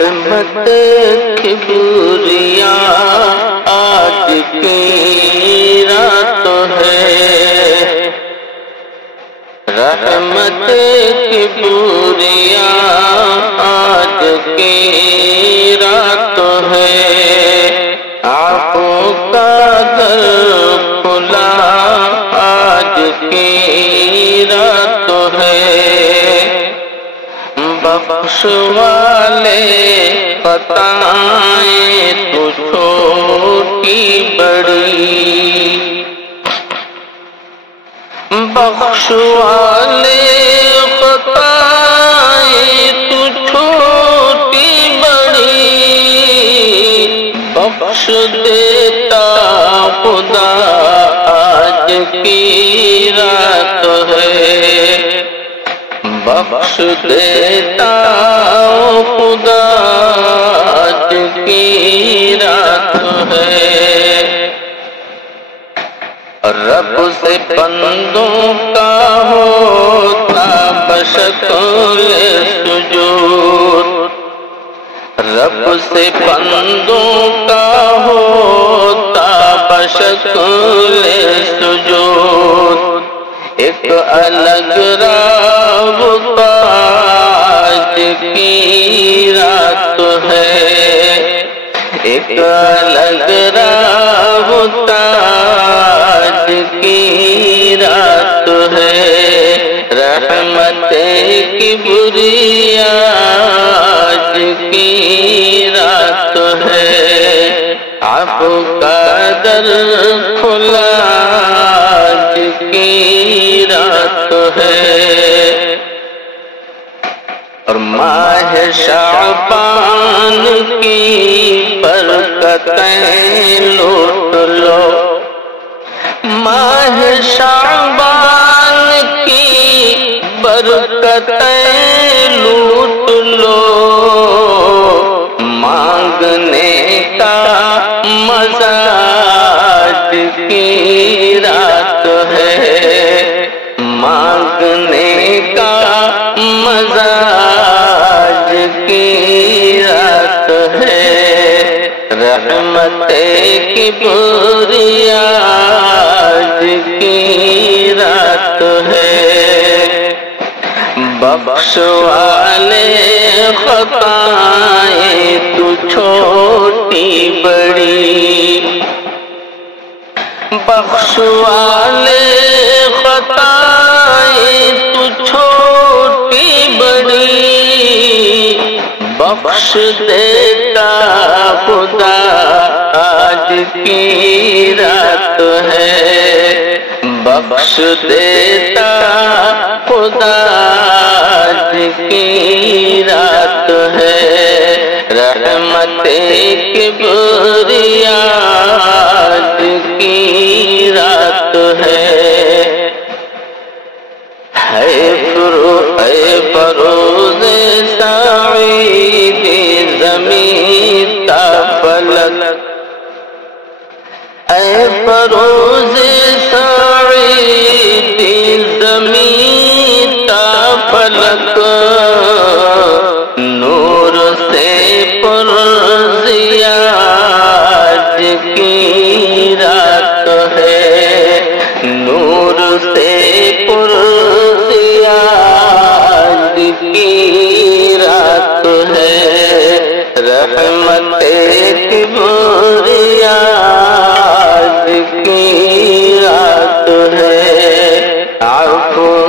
رحمت کبریا آج کی رات ہے، رحمت کبریا آج کی رات ہے، عفو کا در کھلا آج کی رات ہے، بخش والے خطائیں تو چھوٹی بڑی، بخش والے خطائیں تو چھوٹی بڑی، بخش دیتا خدا آج کی رات ہے، بخش دیتا خدا آج کی رات ہے، رب سے بندوں کا ہوتا بشکل سجود، رب سے بندوں کا ہوتا بشکل سجود، ایک الگ رابطہ آج کی رات ہے، ایک الگ رابطہ آج کی رات ہے، رحمت کبریا آج کی رات ہے، عفو کا در کھلا آج کی رات ہے، اور ماہ شعبان کی برکتیں لوٹ لو، ماہ شعبان کی برکتیں لوٹ لو، مانگنے کا مزاج کی رات ہے، مانگنے کا مزاج کی رات ہے، رحمت کبریا آج کی رات ہے، بخش والے خطائیں تو چھوٹی بڑی، بخش والے خطائیں تو چھوٹی بڑی، بخش دیتا خدا آج کی رات ہے، بخش دیتا خدا آج کی رات ہے، رحمت کبریا آج کی رات ہے، فروز سعید زمین کا فلک، اے فروز سعید زمین کا فلک، نور سے پرزیا آج کی رات ہے، نور سے پرزیا آج کی رات ہے، رحمت کبریا آج کی رات ہے، عفو